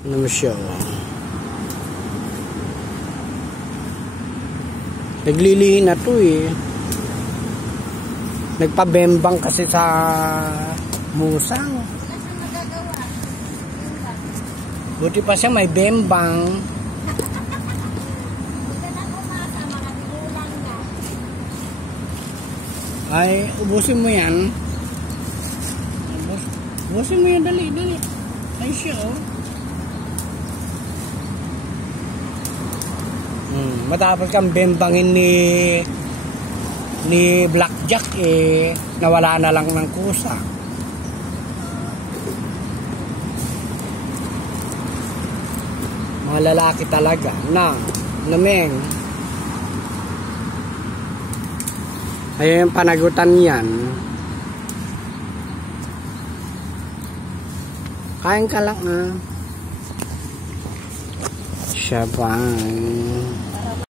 Ano siya, oh. Naglilihi na to eh. Nagpabembang kasi sa musang. Buti pa siya may bembang. Ay, ubusin mo yan. Ubusin mo yan, dali, dali. Ay siya, oh. Matapos kang bembangin ni Blackjack eh, nawala na lang ng kusa. Mga lalaki talaga na nameng. Ayun yung panagutan yan. Kain ka lang ah. Siya bang